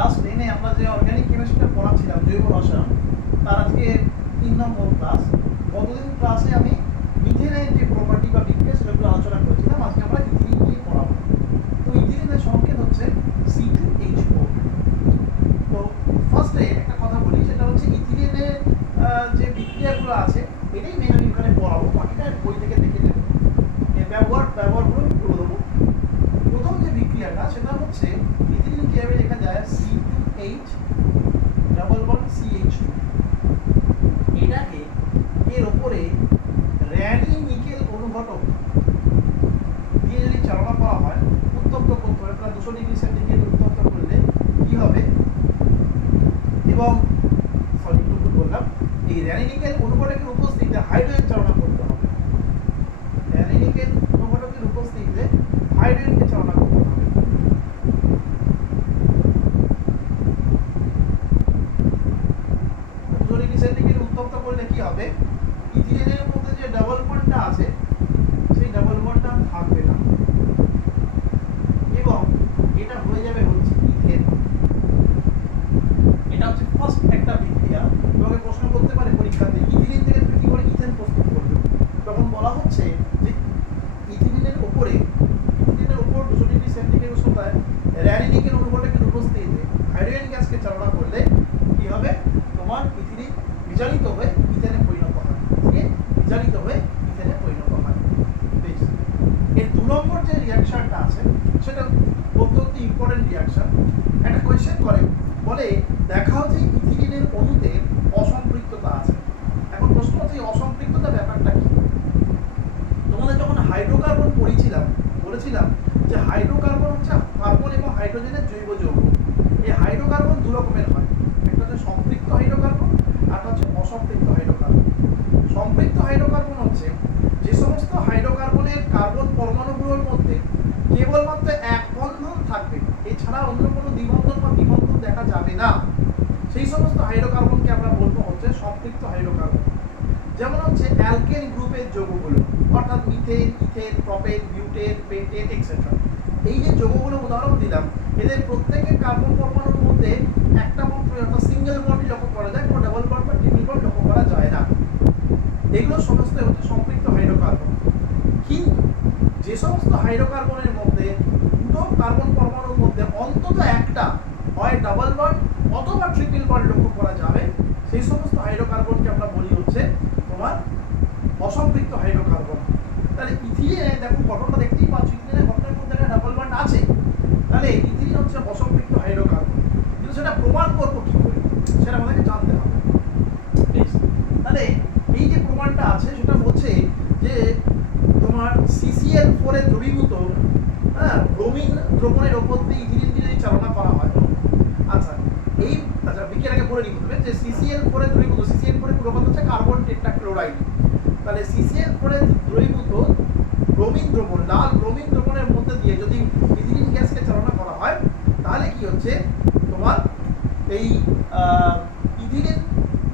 Class 10 এ আমরা যে organic কেমিস্ট্রিটা পড়াচ্ছিলাম জৈব রসায়ন, তার আজকে 3 নম্বর ক্লাস। গতদিন ক্লাসে আমি মিথেনের যে প্রপার্টি বা বিক্রিয়া সেগুলো আলোচনা করেছিলাম। আজকে আমরা ইথিলিন নিয়ে পড়াবো। তো ইথিলিনের সংকেত হচ্ছে C2H4। তো ফার্স্টে একটা কথা বলি, সেটা হচ্ছে ইথিলিনের যে বিক্রিয়াগুলো আছে এটাই মেন আমি এখানে পড়াবো, বাকিটা বই থেকে দেখে নেব। ব্যবহারগুলো করে দেবো। প্রথম যে বিক্রিয়াটা সেটা হচ্ছে ইথিলিন কিভাবে লেখা যায়, C2H ডাবল বন্ড CH2। এটাকে এর উপরে র্যানি নিকেল অনুঘটক দিয়ে যদি চালনা করা হয়, উত্তপ্ত করতে হয় প্রায় 200 ডিগ্রি সেন্টিগ্রেড উত্তপ্ত করলে কি হবে, এবং বললাম এই র্যানি নিকেল অনুঘটকের উপস্থিতিতে হাইড্রোজেন চালনা করতে হবে। র্যানি নিকেল অনুঘটকের উপস্থিতিতে হাইড্রোজেনকে চালনা করতে হবে। উত্তপ্ত করলে কি হবে, ইথিলিনের মধ্যে যে ডাবল বন্ডটা আছে সেই ডাবল বন্ডটা থাকবে না এবং এটা হয়ে যাবে হচ্ছে ইথেন। এটা হচ্ছে ফার্স্ট একটা বিক্রিয়া। তোমাকে প্রশ্ন করতে পারে পরীক্ষাতে, ইথিলিন থেকে তুমি কি করে ইথেন প্রস্তুত করবে। তখন বলা হচ্ছে যে ইথিলিনের উপরে 200 ডিগ্রি সেন্টিগ্রেড উষ্ণতায় র্যানি নিকেল অনুঘটকের উপস্থিতিতে হাইড্রোজেন গ্যাসকে চালনা করলে কি হবে, তোমার ইথিলিন বিজারিত হয়ে ইথেনে পরিণত হয়। বিজারিত হয়ে ইথেনে পরিণত হয়। এর 2 নম্বর যে রিঅ্যাকশনটা আছে সেটা অত্যন্ত ইম্পর্টেন্ট রিঅ্যাকশন। একটা কোয়েশ্চেন করে বলে দেখাও যে ইথিলিনের অণুতে অসম্পৃক্ততা আছে। এখন প্রশ্ন হচ্ছে এই অসম্পৃক্ততা ব্যাপারটা কি। তোমাদের যখন হাইড্রোকার্বন পড়েছিলাম বলেছিলাম যে হাইড্রোকার্বন হচ্ছে কার্বন এবং হাইড্রোজেনের জৈব যৌগ। এই হাইড্রোকার্বন 2 রকমের হয়, একটা হচ্ছে সম্পৃক্ত হাইড্রোকার্বন আর হচ্ছে অসম্পৃক্ত হাইড্রোকার্বন। সম্পৃক্ত হাইড্রোকার্বন হচ্ছে যে সমস্ত হাইড্রোকার্বনের কার্বন পরমাণুগুলোর মধ্যে কেবলমাত্র এক বন্ধন থাকবে, এছাড়া অন্য কোনো দ্বিবন্ধন বা বিবন্ধন দেখা যাবে না, সেই সমস্ত হাইড্রোকার্বনকে আমরা বলবো হচ্ছে সম্পৃক্ত হাইড্রোকার্বন। যেমন হচ্ছে অ্যালকেন গ্রুপের যৌগগুলো, অর্থাৎ methane, ethane, propane, butane, pentane etcetera. এই যে যৌগগুলো উদাহরণ দিলাম, এদের প্রত্যেকের কার্বন পরমাণুর মধ্যে একটা মাত্র অর্থাৎ সিঙ্গেল বন্ড লক্ষ্য করা যায়, কোনো ডাবল বন্ড বা ট্রিপল বন্ড লক্ষ্য করা যায় না। এগুলো সমস্ত হচ্ছে সম্পৃক্ত হাইড্রোকার্বন। কিন্তু যে সমস্ত হাইড্রোকার্বনের মধ্যে দুটো কার্বন পরমাণুর মধ্যে অন্তত একটা হয় ডাবল বন্ড অথবা ট্রিপল বন্ড লক্ষ্য করা যাবে, সেই সমস্ত হাইড্রোকার্বনকে আমরা বলি হচ্ছে তোমার অসম্পৃক্ত হাইড্রোকার্বন। তাহলে ইথিলিনে দেখো গঠনটা দেখতেই পাচ্ছ, ইথিলিনের গঠনের মধ্যে একটা ডাবল বন্ড আছে, তাহলে ইথিলিন হচ্ছে অসম্পৃক্ত হাইড্রোকার্বন। কিন্তু সেটা প্রমাণ করবো কি করে, সেটা আমাদেরকে জানতে হবে। তাহলে এই যে প্রমাণটা আছে সেটা হচ্ছে যে তোমার CCl4 এর দ্রবীভূত ব্রোমিন দ্রবণের উপর দিয়ে ইথিলিন দিয়ে চালনা করা হয়। আচ্ছা বিক্রিয়াটাকে বলে নিতে হবে যে CCl4 এর দ্রবীভূত, CCl4 এর পুরো কথা হচ্ছে কার্বন টেট্রাক্লোরাইড। তাহলে CCl4 এর দ্রবীভূত ব্রোমিন দ্রবণ, লাল ব্রোমিন দ্রবণের মধ্যে দিয়ে যদি ইথিলিন গ্যাসকে চালনা করা হয়, তাহলে কি হচ্ছে তোমার এই ইথিলিন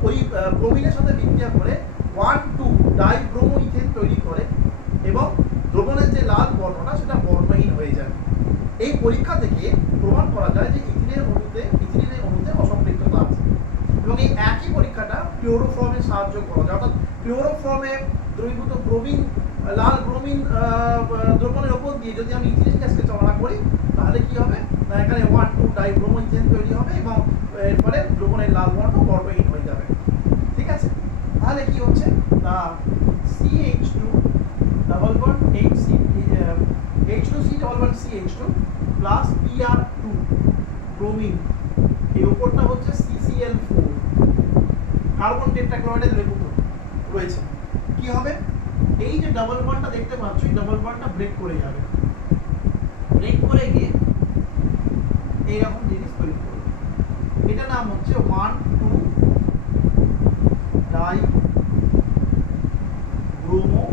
ওই ব্রোমিনের সাথে বিক্রিয়া করে 1,2 ডাইব্রোমো ইথেন তৈরি করে এবং দ্রবণের যে লাল বর্ণটা সেটা বর্ণহীন হয়ে যায়। এই পরীক্ষা থেকে প্রমাণ করা যায় যে ইথিলিনের অণুতে অসম্পৃক্ততা আছে। এবং এই একই পরীক্ষাটা ক্লোরোফর্মে সাহায্য করা যায়, অর্থাৎ ক্লোরোফর্মে দ্রবীভূত ব্রোমিন, লাল ব্রোমিন দ্রবণের উপর দিয়ে যদি আমি ইথিলিন গ্যাসকে চালনা করি, তাহলে কি হবে না, এখানে 1,2 ডাইব্রোমো ইথেন তৈরি হবে এবং এর ফলে দ্রবণের লাল বর্ণ বর্ণহীন হয়ে যাবে। ঠিক আছে, তাহলে কি হচ্ছে না CH2 double bond H2C double bond CH2 plus Br2 bromine, এই উপরটা হচ্ছে CCl4 কার্বন টেট্রাক্লোরাইডের দ্রবীভূত রয়েছে। কি হবে, এই যে ডাবল বন্ডটা দেখতে পাচ্ছ, এই ডাবল বন্ডটা ব্রেক করে যাবে, ব্রেক করে গিয়ে এইরকম জিনিস তৈরি করবে। এটা নাম হচ্ছে 1,2 die bromo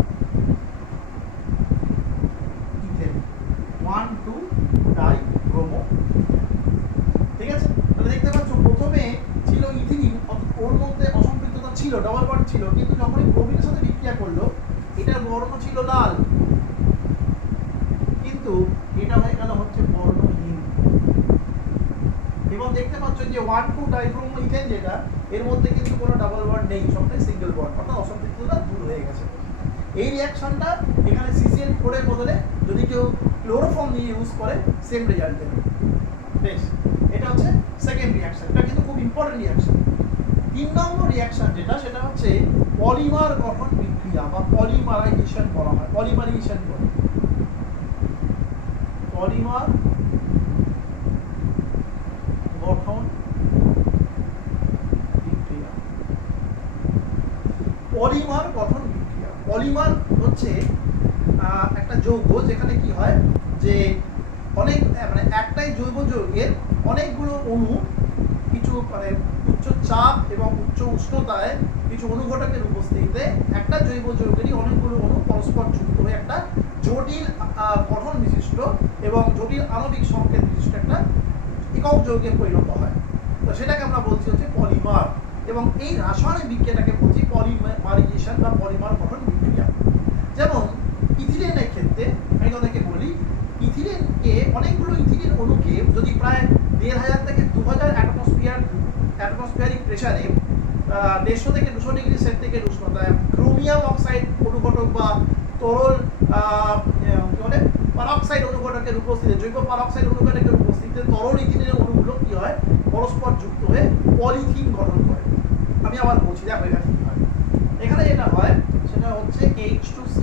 ethane, 1,2 die bromo. ঠিক আছে, তাহলে দেখতে পাচ্ছ প্রথমে ছিল ইথিলিন, ওর মধ্যে অসম্পৃক্ততা ছিল, ডাবল বন্ড ছিল, কিন্তু যখনই ব্রোমিনের সাথে বিক্রিয়া করলো এটার বর্ণ ছিল লাল, কিন্তু এটা হয়ে গেল হচ্ছে বর্ণহীন। এবং দেখতে পাচ্ছ যে 1,2 ডাইব্রোমো ইথেন যেটা এর মধ্যে কিন্তু কোনো ডাবল বন্ড নেই, সবটাই সিঙ্গেল বন্ড, অর্থাৎ অসম্পৃক্ততা দূর হয়ে গেছে। এই রিঅ্যাকশনটা এখানে CCl4 এর বদলে যদি কেউ ক্লোরোফর্ম নিয়ে ইউজ করে সেম রেজাল্ট দেবে। বেশ, এটা হচ্ছে সেকেন্ড রিঅ্যাকশন, এটা কিন্তু খুব ইম্পর্টেন্ট রিঅ্যাকশন। 3 নম্বর রিঅ্যাকশন যেটা সেটা হচ্ছে পলিমার গঠন বিক্রিয়া বা পলিমারাইজেশন বলা হয়, পলিমারাইজেশন বলে। পলিমার গঠন বিক্রিয়া, পলিমার গঠন বিক্রিয়া। পলিমার হচ্ছে একটা যৌগ যেখানে কি হয় যে অনেক মানে একটাই জৈব যৌগের অনেকগুলো অণু কিছু মানে উচ্চ চাপ এবং উচ্চ উষ্ণতায় কিছু অনুঘটকের উপস্থিতিতে একটা জৈব যৌগেরই অনেকগুলো অণু পরস্পর যুক্ত হয়ে একটা জটিল গঠন বিশিষ্ট এবং জটিল আণবিক সংকেত বিশিষ্ট একটা একক যৌগে পরিণত হয়। তো সেটাকে আমরা বলছি হচ্ছে পলিমার, এবং এই রাসায়নিক বিক্রিয়াটাকে বলছি পলিমারাইজেশন বা পলিমার গঠন বিক্রিয়া। যেমন ইথিলিনের ক্ষেত্রে আমি তোমাদেরকে বলি, ইথিলিনকে অনেকগুলো ইথিলিন অণুকে যদি প্রায় 1,500 থেকে 2,000 অ্যাটমসফিয়ারিক প্রেসারে 150 থেকে 200 ডিগ্রি সেন্টিগ্রেড উষ্ণতায় ক্রোমিয়াম অক্সাইড অনুঘটক বা তরল কি বলে পারঅক্সাইড অনুঘটকের উপস্থিতিতে, জৈব পারঅক্সাইড অনুঘটকের উপস্থিতিতে তরল ইথিলিনের অণুগুলো কি হয় পরস্পর যুক্ত হয়ে পলিথিন গঠন করে। আমি আবার বলছি, দেখো এখানে কি হয়। এখানে যেটা হয় সেটা হচ্ছে H2C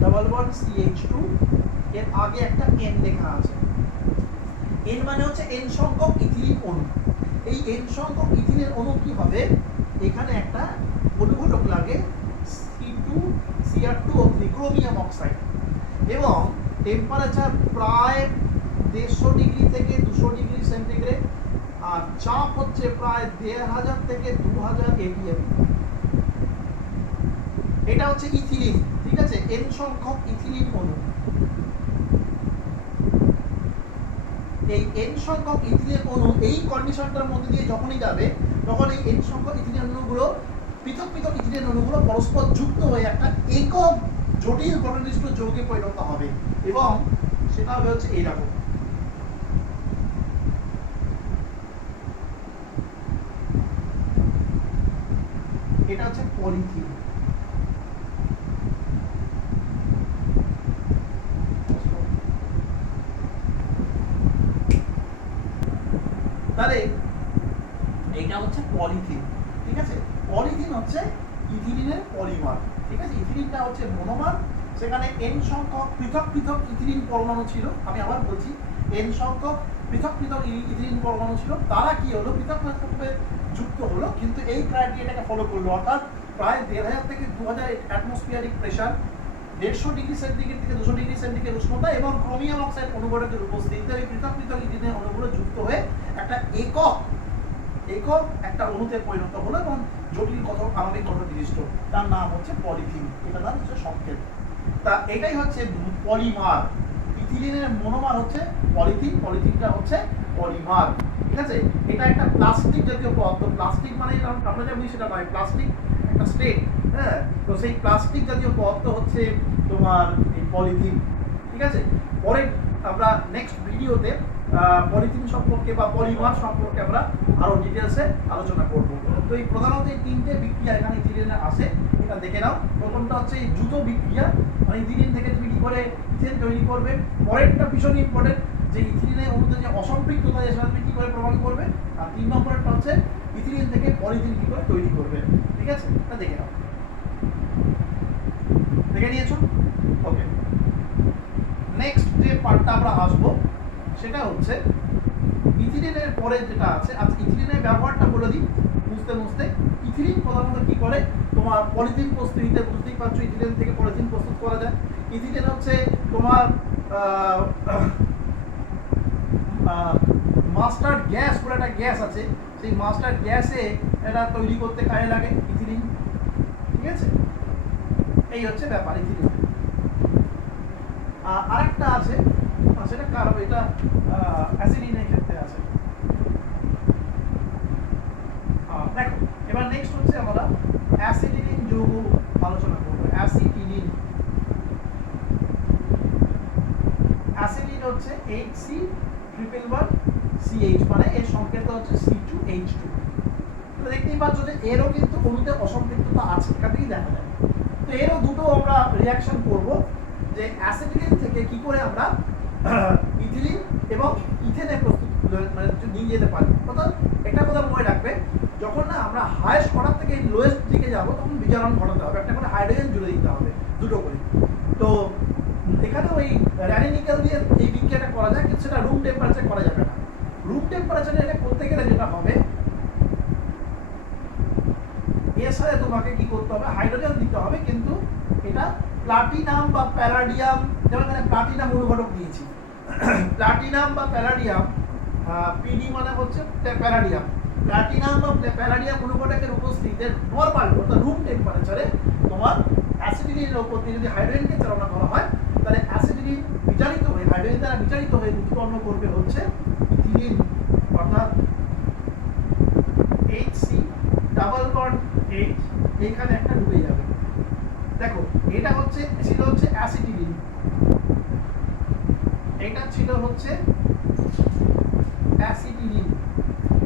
ডাবল বন্ড CH2, এর আগে একটা N লেখা আছে। N মানে হচ্ছে N সংখ্যক ইথিলিন অণু। এই N সংখ্যক ইথিলিন অণু কি হবে, এখানে একটা অনুঘটক লাগে C2Cr2O3 ক্রোমিয়াম অক্সাইড, এবং টেম্পারেচার প্রায় 150 ডিগ্রি থেকে 200 ডিগ্রি সেন্টিগ্রেড, আর চাপ হচ্ছে প্রায় 1,500 থেকে 2,000 atm। এটা হচ্ছে ইথিলিন, ঠিক আছে, N সংখ্যক ইথিলিন অণু। এই N সংখ্যক ইথিলিন অণু এই কন্ডিশনটার মধ্যে দিয়ে যখনই যাবে তখন এই N সংখ্যক ইথিলিন অণুগুলো পৃথক পৃথক ইথিলিন অণুগুলো পরস্পর যুক্ত হয়ে একটা একক জটিল গঠনবিশিষ্ট যৌগে পরিণত হবে, এবং সেটা হবে হচ্ছে এইরকম। এটা হচ্ছে পলিথিন। তাহলে এইটা হচ্ছে পলিথিন, ঠিক আছে। পলিথিন হচ্ছে ইথিলিনের পলিমার, ঠিক আছে। ইথিলিনটা হচ্ছে মনোমার, সেখানে N সংখ্যক পৃথক পৃথক ইথিলিন পরমাণু ছিল। আমি আবার বলছি, N সংখ্যক পৃথক পৃথক ইথিলিন পরমাণু ছিল, তারা কি হলো পৃথক পৃথকভাবে যুক্ত হলো, কিন্তু এই ক্রাইটেরিয়াটাকে ফলো করলো, অর্থাৎ প্রায় 1,500 থেকে 2,000 অ্যাটমসফিয়ারিক প্রেসার, 150 ডিগ্রি সেন্টিগ্রেড থেকে 200 ডিগ্রি সেন্টিগ্রেড উষ্ণতা এবং ক্রোমিয়াম অক্সাইড অনুঘটকের উপস্থিতিতে এই পৃথক পৃথক ইথিলিনের অণুগুলো যুক্ত হয়ে একটা একক একটা অণুতে পরিণত হলো এবং জটিল গঠন আণবিক গঠন বিশিষ্ট, তার নাম হচ্ছে পলিথিন। এটা তার হচ্ছে সংকেত। তা এটাই হচ্ছে পলিমার। ইথিলিনের মনোমার হচ্ছে পলিথিন, পলিথিনটা হচ্ছে পলিমার, ঠিক আছে। এটা একটা প্লাস্টিক জাতীয় পদার্থ। প্লাস্টিক মানে আমরা যা বুঝি সেটা নয়, প্লাস্টিক একটা স্টেট, হ্যাঁ। তো সেই প্লাস্টিক জাতীয় পদার্থ হচ্ছে তোমার এই পলিথিন, ঠিক আছে। পরে আমরা নেক্সট ভিডিওতে পলিথিন সম্পর্কে বা পলিমার সম্পর্কে আমরা আরো ডিটেলসে আলোচনা করব। তো এই প্রধানত এই 3টে বিক্রিয়া এখানে ইথিলিনে আসে, এটা দেখে নাও। প্রথমটা হচ্ছে এই দ্রুত বিক্রিয়া, মানে ইথিলিন থেকে তুমি কি করে ইথেন তৈরি করবে। পরেরটা ভীষণ ইম্পর্টেন্ট, যে ইথিলিনের অণুতে যে অসম্পৃক্ততা সেটা তুমি কি করে প্রমাণ করবে। আর 3 নম্বরটা হচ্ছে ইথিলিন থেকে পলিথিন কি করে তৈরি করবে, ঠিক আছে। তা দেখে নাও, দেখে নিয়েছো? ওকে, নেক্সট যে পার্টটা আমরা আসবো সেটা হচ্ছে ইথিলিনের পরে যেটা আছে। আচ্ছা, ইথিলিনের ব্যবহারটা বলে দিই বুঝতে। ইথিলিন প্রধানত কি করে, তোমার পলিথিন প্রস্তুতিতে, বুঝতেই পারছো ইথিলিন থেকে পলিথিন প্রস্তুত করা যায়। ইথিলিন হচ্ছে তোমার মাস্টার্ড গ্যাস বলে একটা গ্যাস আছে, সেই মাস্টার্ড গ্যাসে এটা তৈরি করতে কাজে লাগে ইথিলিন, ঠিক আছে। এই হচ্ছে ব্যাপার ইথিলিন। আরেকটা আছে, সেটা কার্ব, এটা অ্যাসিডিনের ক্ষেত্রে আছে। দেখো এবার নেক্সট হচ্ছে আমরা অ্যাসিডিন যৌগ আলোচনা করব। অ্যাসিডিন হচ্ছে HC111CH3 CH মানে এর সংকেত হচ্ছে C2H2। তো দেখতেই পাচ্ছ যে এরও কিন্তু অণুতে অসম্পৃক্ততা আছে, এখান থেকেই দেখা যায়। তো এরও দুটো আমরা রিঅ্যাকশন করব, যে অ্যাসিটিলিন থেকে কি করে আমরা ইথিলিন এবং ইথেনে প্রস্তুত মানে নিয়ে যেতে পারি। অর্থাৎ একটা কথা মনে রাখবে, যখন না আমরা হাইয়েস্ট অর্ডার থেকে লোয়েস্ট দিকে যাব তখন বিজারণ ঘটাতে হবে, একটা করে হাইড্রোজেন জুড়ে দিতে হবে দুটো করে। তো এখানে ওই র্যানি নিকেল দিয়ে এই বিক্রিয়াটা করা যায়, কিন্তু সেটা রুম টেম্পারেচারে করা যাবে না। রুম টেম্পারেচারে এটা করতে গেলে যেটা হবে, এর সাথে তোমাকে কি করতে হবে, হাইড্রোজেন দিতে হবে, কিন্তু এটা প্লাটিনাম বা প্যালাডিয়াম, যেমন এখানে প্লাটিনাম অনুঘটক দিয়েছি, প্লাটিনাম বা প্যালাডিয়াম, পিডি মানে হচ্ছে প্যালাডিয়াম, প্লাটিনাম বা প্যালাডিয়াম অনুঘটকের উপস্থিতিতে নরমাল অর্থাৎ রুম টেম্পারেচারে তোমার অ্যাসিডিনের উপর দিয়ে যদি হাইড্রোজেনকে চালনা করা হয়, তাহলে অ্যাসিডিন বিচারিত হয়ে হাইড্রোজেন দ্বারা বিচারিত হয়ে উৎপন্ন করবে হচ্ছে ইথিলিন, অর্থাৎ HC ডাবল বন্ড H এখানে একটা ডুবে যাবে। দেখো এটা হচ্ছে ছিল হচ্ছে অ্যাসিটিলিন, এটা ছিল হচ্ছে অ্যাসিটিলিন,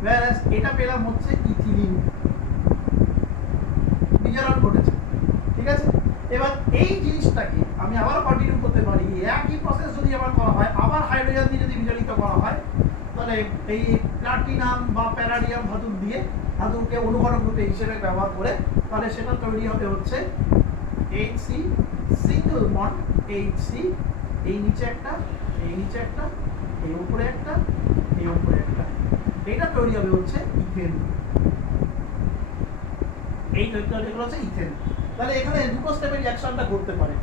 whereas এটা পেলাম হচ্ছে ইথিলিন, বিজারণ ঘটেছে। ঠিক আছে, এবার এই জিনিসটাকে আমি আবার কন্টিনিউ করতে পারি, একই প্রসেস যদি আবার করা হয়, আবার হাইড্রোজেন দিয়ে যদি বিজারিত করা হয়, তাহলে এই প্লাটিনাম বা প্যালাডিয়াম ধাতুকে অনুঘটক রূপে হিসেবে ব্যবহার করে, তাহলে সেটা তৈরি হবে হচ্ছে HC সিঙ্গেল বন্ড HC, এই নিচে একটা, এই নিচে একটা, এই উপরে একটা, এই উপরে একটা, এটা তৈরি হবে হচ্ছে ইথেন। এই তৈরি হচ্ছে ইথেন। তাহলে এখানে দুটো স্টেপের রিঅ্যাকশনটা করতে পারে,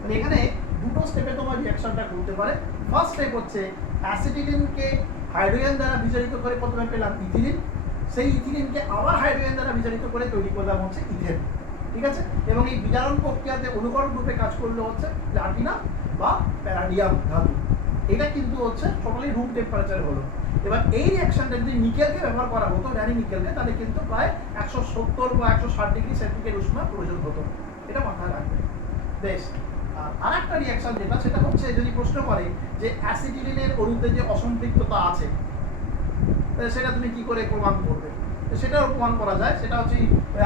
মানে এখানে দুটো স্টেপে তোমার রিঅ্যাকশনটা করতে পারে। ফার্স্ট স্টেপ হচ্ছে অ্যাসিটিলিনকে হাইড্রোজেন দ্বারা বিজারিত করে প্রথমে পেলাম ইথিলিন, সেই ইথিলিনকে আবার হাইড্রোজেন দ্বারা বিজারিত করে তৈরি করলাম হচ্ছে ইথেন। ঠিক আছে, এবং এই বিজারণ প্রক্রিয়াতে অনুকরণ রূপে কাজ করলে হচ্ছে প্লাটিনাম বা প্যালাডিয়াম ধাতু। এটা কিন্তু হচ্ছে টোটালি রুম টেম্পারেচারে হলো। এবার এই রিঅ্যাকশনটা যদি নিকেলকে ব্যবহার করা হতো, র্যানি নিকেলকে, তাহলে কিন্তু প্রায় 170 বা 160 ডিগ্রি সেন্টিগ্রেড উষ্ণতা প্রয়োজন হতো, এটা মাথায় রাখবে। বেশ, আর একটা রিঅ্যাকশন যেটা, সেটা হচ্ছে যদি প্রশ্ন করে যে অ্যাসিটিলিনের অণুতে যে অসম্পৃক্ততা আছে, সেটা তুমি কি করে প্রমাণ করবে, সেটাও প্রমাণ করা যায়। সেটা হচ্ছে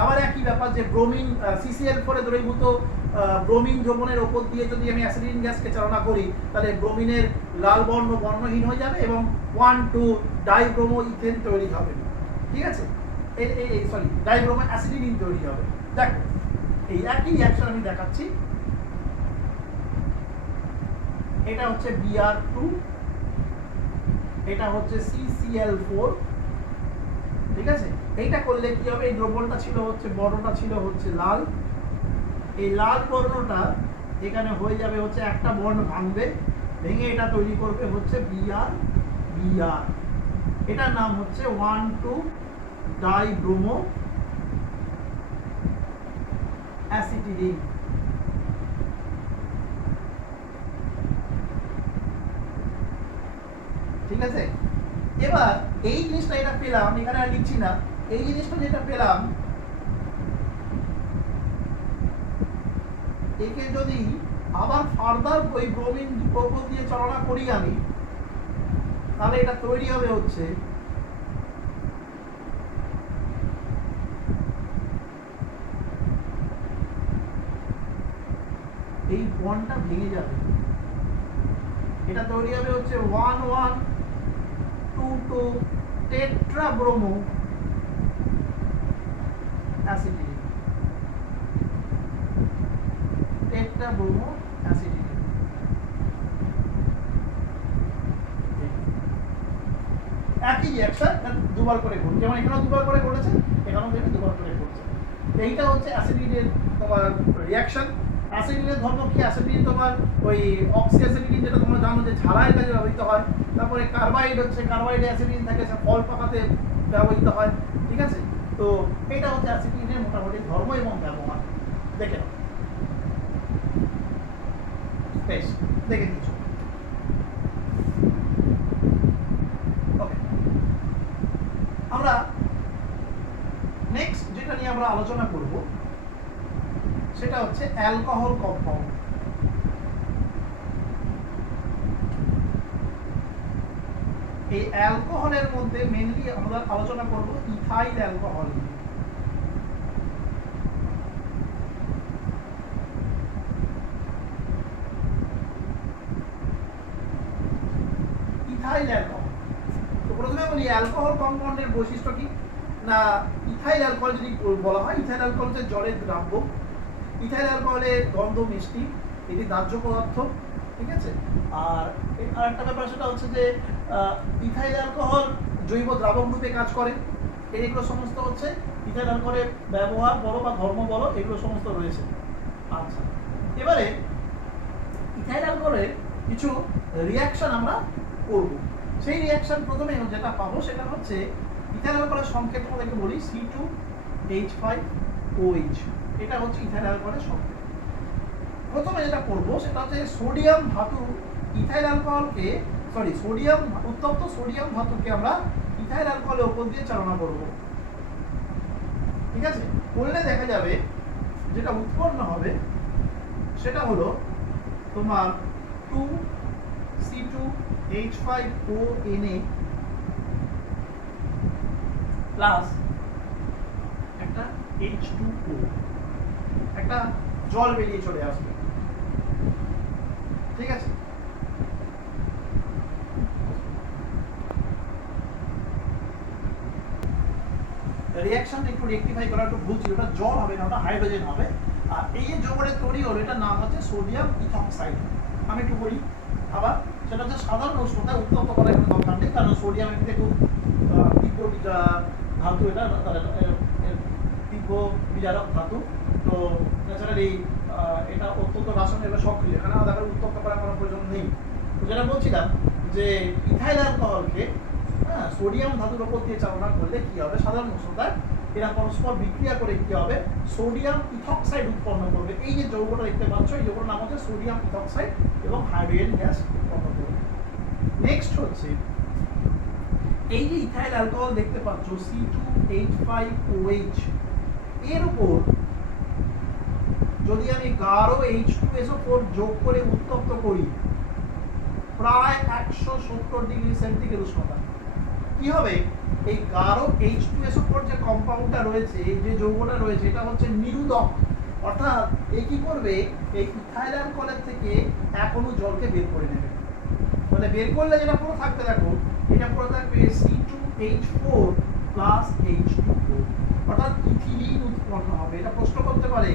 আবার একই ব্যাপার, যে ব্রোমিন CCl4 দ্রবীভূত ব্রোমিন দ্রবণের ওপর দিয়ে যদি আমি অ্যাসিডিন গ্যাসকে চালনা করি, তাহলে ব্রোমিনের লাল বর্ণ বর্ণহীন হয়ে যাবে এবং 1,2 ডাইব্রোমো ইথেন তৈরি হবে। ঠিক আছে, সরি ডাইব্রোমো অ্যাসিডিন তৈরি হবে। দেখো এই একই রিঅ্যাকশন আমি দেখাচ্ছি, এটা হচ্ছে Br2, এটা হচ্ছে CCl4। ঠিক আছে, এইটা করলে কি হবে, এই দ্রবণটা ছিল হচ্ছে, বর্ণটা ছিল হচ্ছে লাল, এই লাল বর্ণটা এখানে হয়ে যাবে হচ্ছে একটা বন্ড ভাঙবে, ভেঙে এটা তৈরি করবে হচ্ছে Br, এটার নাম হচ্ছে 1,2 ডাইব্রোমো অ্যাসিটিলিন। ঠিক আছে, এবার এই জিনিসটা এটা পেলাম, এখানে আর লিখছি না, এই জিনিসটা যেটা পেলাম, একে যদি আবার ফার্দার ওই ব্রোমিন দ্রবণ দিয়ে চালনা করি আমি, তাহলে এটা তৈরি হবে হচ্ছে এই বন্ডটা ভেঙে যাবে, এটা তৈরি হবে হচ্ছে 1,1,2,2 টেট্রাব্রোমো অ্যাসিটিলিন, টেট্রাব্রোমো অ্যাসিটিলিন। একই রিঅ্যাকশন দুবার করে ঘটছে, যেমন এখানেও দুবার করে ঘটেছে, এখানেও দেখে দুবার করে ঘটছে। এইটা হচ্ছে অ্যাসিডিনের তোমার রিঅ্যাকশন। অ্যাসিডিনের ধর্ম কি, অ্যাসিডিন তোমার ওই অক্সি অ্যাসিডিন, যেটা তোমরা জানো যে ঝাড়াইয়ের কাজে ব্যবহৃত হয়। তারপরে কার্বাইড হচ্ছে, কার্বাইড অ্যাসিডিন থাকে, সে ফল পাকাতে ব্যবহৃত হয়। ঠিক আছে, তো এটা হচ্ছে অ্যাসিডিনের মোটামুটি ধর্ম এবং ব্যবহার। দেখে নাও, বেশ দেখে নিচ্ছ। ওকে, আমরা নেক্সট যেটা নিয়ে আমরা আলোচনা করব, সেটা হচ্ছে অ্যালকোহল কম্পাউন্ড। এই অ্যালকোহলের মধ্যে মেইনলি আমরা আলোচনা করব ইথাইল অ্যালকোহল। ইথাইল অ্যালকোহল, তো প্রথমে বলি অ্যালকোহল কম্পাউন্ডের বৈশিষ্ট্য কি না, ইথাইল অ্যালকোহল যদি বলা হয়, ইথাইল অ্যালকোহল হচ্ছে জলের দ্রাব্য। ইথাইল অ্যালকোহলের গন্ধ মিষ্টি, এটি দাহ্য পদার্থ, ঠিক আছে। আর আরেকটা ব্যাপার সেটা হচ্ছে যে ইথাইল অ্যালকোহল জৈব দ্রাবক রূপে কাজ করে। এগুলো সমস্ত হচ্ছে ইথাইল অ্যালকোহলের ব্যবহার বলো বা ধর্ম বলো, এগুলো সমস্ত রয়েছে। আচ্ছা, এবারে ইথাইল অ্যালকোহলের কিছু রিয়াকশন আমরা করব। সেই রিয়াকশন প্রথমে যেটা পাবো সেটা হচ্ছে ইথাইল অ্যালকোহলের সংকেত তোমাদেরকে বলি C2H5OH, এটা হচ্ছে ইথাইল অ্যালকোহলের সংকেত। প্রথমে যেটা করব সেটা হচ্ছে সোডিয়াম ধাতু ইথাইল অ্যালকোহলকে সোডিয়াম উত্তপ্ত সোডিয়াম ধাতুকে আমরা ইথাইল অ্যালকোহলের উপর দিয়ে চালনা করব, ঠিক আছে। করলে দেখা যাবে যেটা উৎপন্ন হবে সেটা হলো তোমার 2C2H5ONa প্লাস একটা H2O, একটা জল বেরিয়ে চলে আসবে, ঠিক আছে। রিঅ্যাকশনটা একটু রেকটিফাই করা একটু ভুল ছিল, ওটা জল হবে না, ওটা হাইড্রোজেন হবে। আর এই যে যৌগের তৈরি হলো এটার নাম হচ্ছে সোডিয়াম ইথক্সাইড। আমি একটু বলি আবার, সেটা হচ্ছে সাধারণ উষ্ণতায় উত্তপ্ত করার কোনো দরকার নেই, কারণ সোডিয়াম এমনিতে খুব তীব্র ধাতু, এটা তীব্র বিজারক ধাতু। তো ন্যাচারালি এটা অত্যন্ত রাসায়নিক সক্রিয়, এখানে আলাদা করে উত্তপ্ত করার কোনো প্রয়োজন নেই। তো যেটা বলছিলাম যে ইথাইল অ্যালকোহলকে সোডিয়াম ধাতুর উপর দিয়ে চালনা করলে কি হবে, সাধারণ উষ্ণতায় এরা পরস্পর বিক্রিয়া করে কি হবে, সোডিয়াম ইথক্সাইড উৎপন্ন করবে। এই যে যৌগটা দেখতে পাচ্ছ, এই যৌগটার নাম হচ্ছে সোডিয়াম ইথক্সাইড এবং হাইড্রোজেন গ্যাস উৎপন্ন করবে। নেক্সট হচ্ছে এই যে ইথাইল অ্যালকোহল দেখতে পাচ্ছ C2H5OH, এর উপর যদি আমি গাঢ় H2SO4 যোগ করে উত্তপ্ত করি প্রায় 170 ডিগ্রি সেন্টিগ্রেড উষ্ণতা, কি হবে, এই গাঢ় H2SO4 যে কম্পাউন্ডটা রয়েছে, যে যৌগটা রয়েছে, এটা হচ্ছে নিরুদক, অর্থাৎ এ কি করবে, এই ইথাইল অ্যালকোহলের থেকে এক অণু জলকে বের করে নেবে। মানে বের করলে যেটা পুরো থাকবে, দেখো এটা পুরো থাকবে C2H4 প্লাস H2O, অর্থাৎ ইথিলিন উৎপন্ন হবে। এটা প্রশ্ন করতে পারে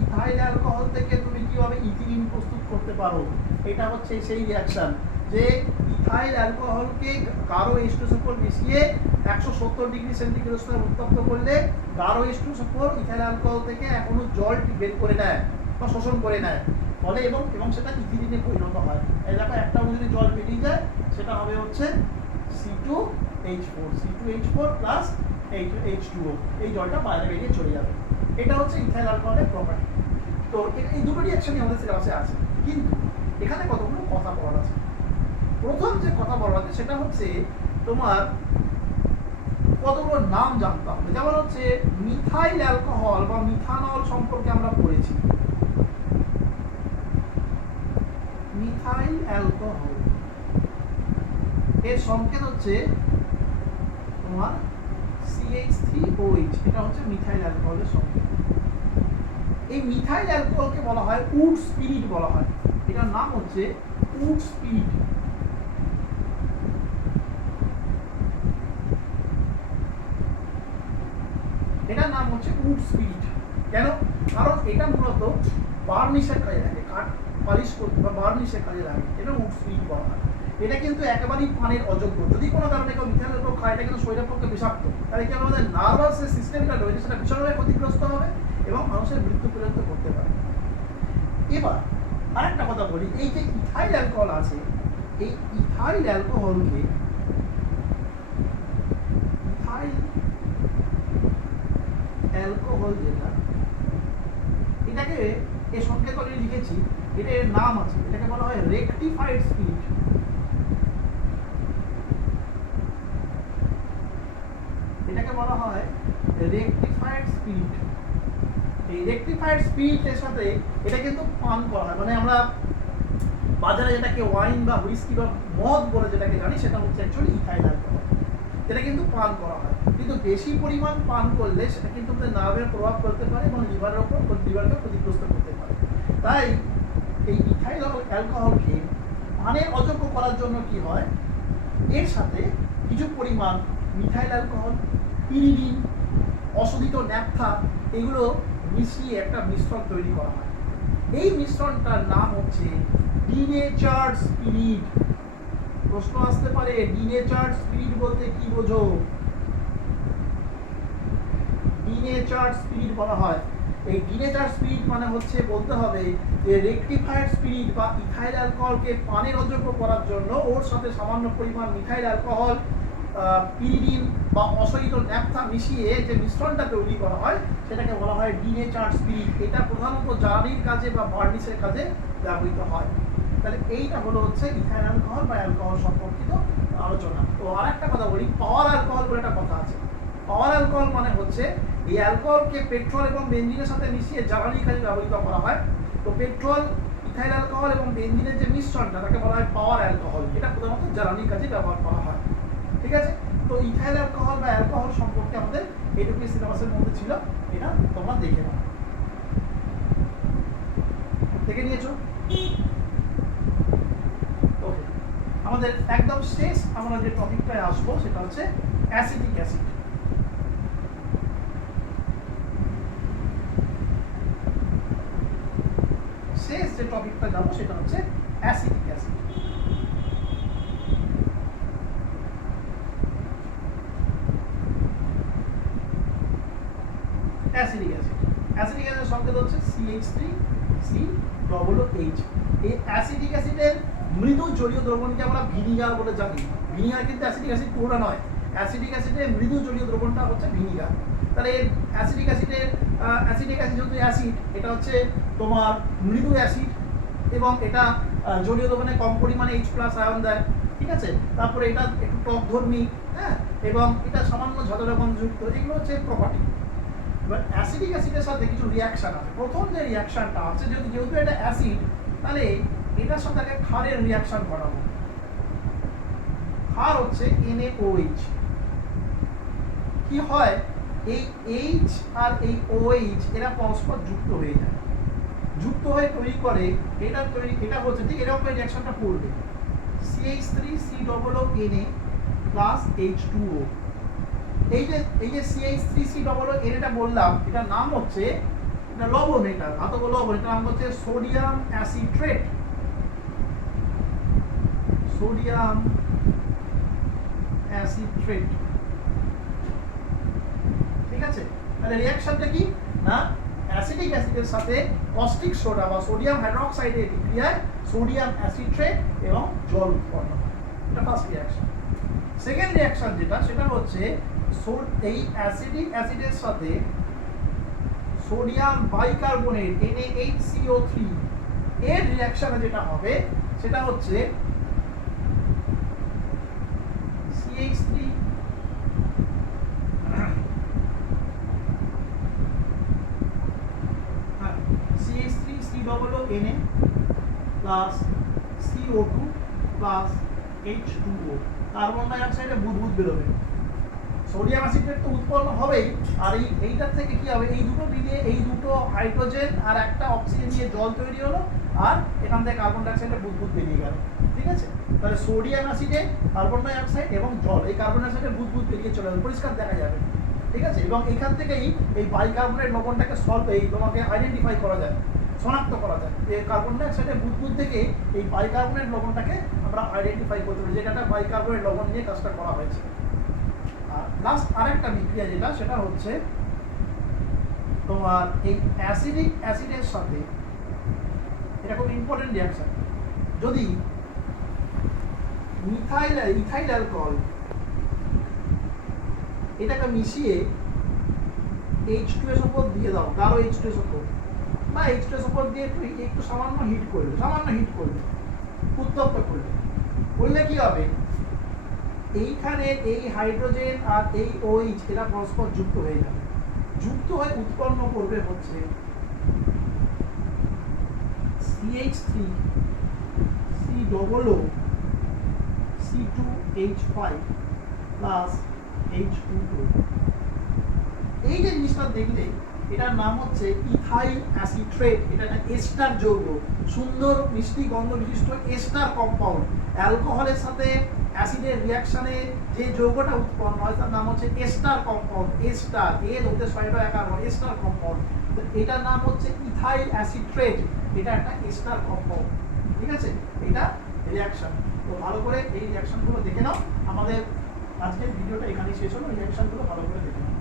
ইথাইল অ্যালকোহল থেকে তুমি কিভাবে ইথিলিন প্রস্তুত করতে পারো। এটা হচ্ছে সেই রিঅ্যাকশন যে ইথাইল অ্যালকোহলকে গাঢ় H2SO4 মিশিয়ে 170 ডিগ্রি সেন্টিগ্রেড উষ্ণতায় উত্তপ্ত করলে গাঢ় H2SO4 ইথাইল অ্যালকোহল থেকে এক অণু জল বের করে নেয় বা শোষণ করে নেয়, ফলে এবং সেটা ইথিলিনে পরিণত হয়। এই দেখো একটা অণু যদি জল বেরিয়ে যায় সেটা হবে হচ্ছে C2H4 প্লাস H2O, এই জলটা বাইরে বেরিয়ে চলে যাবে। এটা হচ্ছে ইথাইল অ্যালকোহলের প্রপার্টি। তো এই দুটো রিঅ্যাকশনই আমাদের সিলেবাসে আছে, কিন্তু এখানে কতগুলো কথা বলার আছে। প্রথম যে কথা বলার আছে সেটা হচ্ছে তোমার কতগুলো নাম জানতে হবে। যেমন হচ্ছে মিথাইল অ্যালকোহল বা মিথানল সম্পর্কে আমরা পড়েছি। মিথাইল অ্যালকোহল এর সংকেত হচ্ছে তোমার CH3OH, এটা হচ্ছে মিথাইল অ্যালকোহলের সংকেত। এই মিথাইল অ্যালকোহলকে বলা হয় উড স্পিরিট বলা হয়, এটার নাম হচ্ছে উড স্পিরিট। এটার নাম হচ্ছে উড স্পিরিট। কেন? কারণ এটা মূলত বার্নিশের কাজে লাগে, কাঠ পালিশ করতে বা বার্নিশের কাজে লাগে, এটা উড স্পিরিট বলা হয়। এটা কিন্তু একেবারেই পানের অযোগ্য। যদি কোনো কারণে কেউ মিথাইল অ্যালকোহল খায়, এটা কিন্তু শরীরের পক্ষে বিষাক্ত, তাহলে কি আমাদের নার্ভাস যে সিস্টেমটা রয়েছে সেটা ভীষণভাবে ক্ষতিগ্রস্ত হবে এবং মানুষের মৃত্যু পর্যন্ত করতে পারে। এবার আরেকটা কথা বলি, এই যে ইথাইল অ্যালকোহল আছে, এই ইথাইল অ্যালকোহলকে ইথাইল অ্যালকোহল যেটা, এটাকে এই সংকেত করে লিখেছি, এটার নাম আছে, এটাকে বলা হয় রেকটিফাইড স্পিরিট। এটাকে বলা হয় রেকটিফাইড স্পিরিট। এই রেকটিফাইড স্পিরিটের সাথে এটা কিন্তু পান করা হয়, মানে আমরা বাজারে যেটাকে ওয়াইন বা হুইস্কি বা মদ বলে যেটাকে জানি সেটা হচ্ছে অ্যাকচুয়ালি ইথাইল অ্যালকোহল। এটা কিন্তু পান করা হয়, কিন্তু বেশি পরিমাণ পান করলে সেটা কিন্তু আমাদের নার্ভের প্রভাব ফেলতে পারে এবং লিভারের ওপর লিভারকে ক্ষতিগ্রস্ত করতে পারে। তাই এই ইথাইল অ্যালকোহলকে পানের অযোগ্য করার জন্য কি হয়, এর সাথে কিছু পরিমাণ মিথাইল অ্যালকোহল, পিরিডিন, অশোধিত ন্যাপথা এগুলো মিশিয়ে একটা মিশ্রণ তৈরি করা হয়। এই মিশ্রণটার নাম হচ্ছে ডিনেচার্ড স্পিরিট। প্রশ্ন আসতে পারে ডিনেচার্ড স্পিরিট বলতে কি বোঝো? ডিনেচার্ড স্পিরিট বলা হয়, এই ডিনেচার্ড স্পিরিট মানে হচ্ছে বলতে হবে যে রেকটিফায়ার্ড স্পিরিট বা ইথাইল অ্যালকোহলকে পানের অযোগ্য করার জন্য ওর সাথে সামান্য পরিমাণ মিথাইল অ্যালকোহল, পিরিডিন বা অশোধিত ন্যাপথা মিশিয়ে যে মিশ্রণটা তৈরি করা হয় সেটাকে বলা হয় ডিনেচার্ড স্পিরিট। এটা প্রধানত জ্বালানির কাজে বা বার্নিশের কাজে ব্যবহৃত হয়। তাহলে এইটা হলো হচ্ছে ইথাইল অ্যালকোহল বা অ্যালকোহল সম্পর্কিত আলোচনা। তো আর একটা কথা বলি, পাওয়ার অ্যালকোহল বলে একটা কথা আছে। পাওয়ার অ্যালকোহল মানে হচ্ছে এই অ্যালকোহলকে পেট্রোল এবং বেনজিনের সাথে মিশিয়ে জ্বালানির কাজে ব্যবহৃত করা হয়। তো পেট্রোল, ইথাইল অ্যালকোহল এবং বেনজিনের যে মিশ্রণটা তাকে বলা হয় পাওয়ার অ্যালকোহল। এটা প্রধানত জ্বালানির কাজে ব্যবহার করা হয়। ঠিক আছে, তো ইথাইল অ্যালকোহল বা অ্যালকোহল সম্পর্কে আমাদের এইটুকু সিলেবাসের মধ্যে ছিল, এটা তোমরা দেখে নাও। দেখে নিয়েছো? ওকে, আমাদের একদম শেষ আমরা যে টপিকটায় আসবো সেটা হচ্ছে অ্যাসিটিক অ্যাসিড। শেষ যে টপিকটা যাবো সেটা হচ্ছে acetic acid. Acetic acid, acetic অ্যাসিডের সংকেত হচ্ছে CH3COOH। এই অ্যাসিটিক অ্যাসিডের মৃদু জলীয় দ্রবণকে আমরা ভিনিগার বলে জানি। ভিনিগার কিন্তু অ্যাসিটিক অ্যাসিড পুরোটা নয়, অ্যাসিটিক অ্যাসিডের মৃদু জলীয় দ্রবণটা হচ্ছে ভিনিগার। তাহলে অ্যাসিটিক অ্যাসিডের অ্যাসিটিক অ্যাসিড যেহেতু অ্যাসিড, এটা হচ্ছে তোমার মৃদু অ্যাসিড এবং এটা জলীয় দ্রবণে কম পরিমাণে H+ আয়ন দেয়। ঠিক আছে, তারপরে এটা একটু টকধর্মী, হ্যাঁ, এবং এটা সামান্য ঝাঁঝালো গন্ধযুক্ত। এগুলো হচ্ছে প্রপার্টি। এবার অ্যাসিডিক অ্যাসিডের সাথে কিছু রিয়াকশন আছে। প্রথম যে রিয়াকশনটা আছে, যেহেতু এটা অ্যাসিড, তাহলে এটার সাথে আগে ক্ষারের রিয়াকশন করাবো। ক্ষার হচ্ছে NaOH। কি হয়, এই H আর এই OH এরা পরস্পর যুক্ত হয়ে যায়, যুক্ত হয়ে তৈরি করে এটা হচ্ছে ঠিক এরকম রিয়াকশনটা করবে CH3COONA+H2O। এই যে CH3COONA এটা বললাম, এটার নাম হচ্ছে, এটা লবণ, এটা ধাতব লবণ, এটার নাম হচ্ছে সোডিয়াম অ্যাসিট্রেট। সোডিয়াম অ্যাসিট্রেট। ঠিক আছে, তাহলে রিঅ্যাকশনটা কি না, অ্যাসিটিক অ্যাসিডের সাথে কস্টিক সোডা বা সোডিয়াম হাইড্রোক্সাইডের বিক্রিয়ায় সোডিয়াম অ্যাসিট্রেট এবং জল উৎপন্ন হয়। এটা ফার্স্ট রিঅ্যাকশন। সেকেন্ড রিঅ্যাকশন যেটা, সেটা হচ্ছে এই অ্যাসিডিক অ্যাসিডের সাথে সোডিয়াম বাইকার্বনেট NaHCO3 এর রিঅ্যাকশনে যেটা হবে সেটা হচ্ছে CH3 CH3COONA+CO2+H2O। কার্বন ডাই অক্সাইডে বুদবুদ বেরোবে, সোডিয়াম অ্যাসিডেট তো উৎপন্ন হবেই, আর এইটার থেকে কি হবে, এই দুটো মিলিয়ে এই দুটো হাইড্রোজেন আর একটা অক্সিজেন নিয়ে জল তৈরি হলো, আর এখান থেকে কার্বন ডাই অক্সাইডের বুদবুদ বেরিয়ে গেল। ঠিক আছে, তাহলে সোডিয়াম অ্যাসিডে কার্বন ডাই অক্সাইড এবং জল, এই কার্বন ডাই অক্সাইডের বুদবুদ বেরিয়ে চলে যাবে, পরিষ্কার দেখা যাবে। ঠিক আছে, এবং এখান থেকেই এই বাইকার্বনেট লবণটাকে তোমাকে আইডেন্টিফাই করা যায়, শনাক্ত করা যায়। এই কার্বন ডাই অক্সাইডের বুদবুদ থেকে এই বাইকার্বনেট লবণটাকে আমরা আইডেন্টিফাই করতে পারি, যেটা বাইকার্বনেট লবণ নিয়ে কাজটা করা হয়েছে। আর লাস্ট আরেকটা বিক্রিয়া যেটা, সেটা হচ্ছে তোমার এই অ্যাসিডিক অ্যাসিডের সাথে, এটা খুব ইম্পর্টেন্ট রিঅ্যাকশন, যদি ইথাইল অ্যালকোহল এটাকে মিশিয়ে H2S উপর দিয়ে দাও, গাঢ় H2S উপর বা H2S উপর দিয়ে একটু সামান্য হিট করলে, উত্তপ্ত করলে কি হবে, এইখানে এই হাইড্রোজেন আর এই OH এরা পরস্পর যুক্ত হয়ে যাবে, যুক্ত হয়ে উৎপন্ন করবে হচ্ছে CH3 double O C2H5 plus H2O। এই যে জিনিসটা দেখলে এটার নাম হচ্ছে ইথাইল অ্যাসিট্রেট। এটা একটা এস্টার যৌগ, সুন্দর মিষ্টি গন্ধ বিশিষ্ট এস্টার কম্পাউন্ড। অ্যালকোহলের সাথে অ্যাসিডের রিঅ্যাকশনে যে যৌগটা উৎপন্ন হয় তার নাম হচ্ছে এস্টার কম্পাউন্ড। এস্টার এর হতে ছয়টা একার হয় এস্টার কম্পাউন্ড। এটার নাম হচ্ছে ইথাইল অ্যাসিট্রেট। এটা একটা এস্টার কম্পাউন্ড, ঠিক আছে? এটা রিঅ্যাকশন। তো ভালো করে এই রিঅ্যাকশনগুলো দেখে নাও। আমাদের আজকের ভিডিওটা এখানেই শেষ হলো। রিঅ্যাকশনগুলো ভালো করে দেখে নাও।